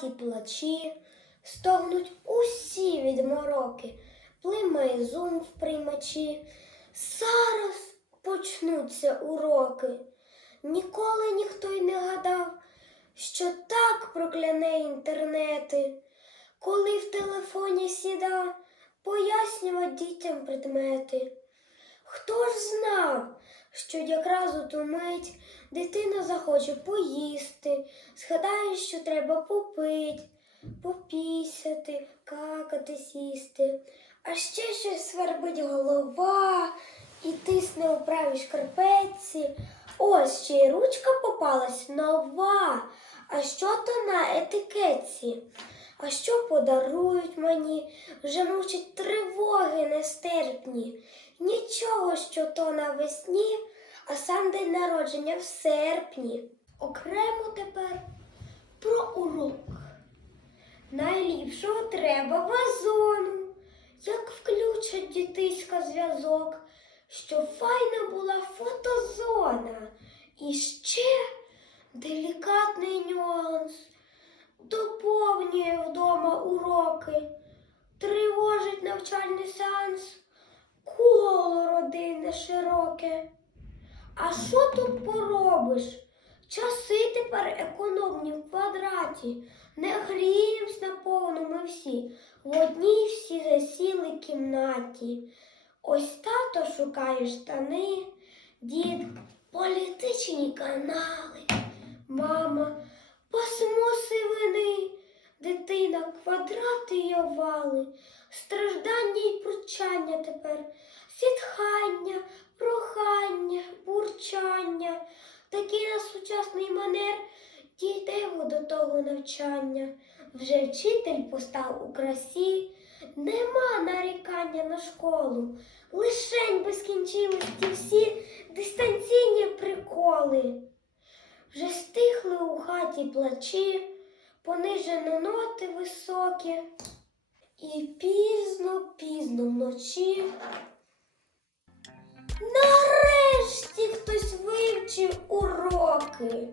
хаті плачі, стогнуть усі від мороки, плимає зум в приймачі. Зараз почнуться уроки. Ніколи ніхто й не гадав, що так прокляне інтернети, коли в телефоні сіда пояснювати дітям предмети. Хто ж знав, що якраз у ту мить дитина захоче поїсти, згадає, що треба попить, попісяти, какати, сісти, а ще щось свербить голова і тисне у правій шкарпетці. Ось ще й ручка попалась нова. А що то на етикетці? А що подарують мені? Вже мучать тривоги нестерпні. Нічого, що то навесні, а сам день народження в серпні. Окремо тепер про урок. Найліпшого треба вазону, як включать дітиська зв'язок, що файна була фотозона. І ще делікатний нюанс. Доповнює вдома уроки, тривожить навчальний сеанс, коло родинне широке. А що тут поробиш? Часи тепер економні в квадраті, не гріємось наповну ми всі, в одній всі засіли кімнаті. Ось тато шукає штани, дід політичні канали, мама пасмо сивини, дитина квадрати й овали, страждання й пручання тепер, сітхання, прохання, бурчання, такий на сучасний манер дійдемо до того навчання. Вже вчитель постав у красі, нема нарікання на школу, лишень би скінчились ті всі дистанційні хаті плачі, понижено ноти високі, і пізно, пізно вночі. Нарешті хтось вивчив уроки.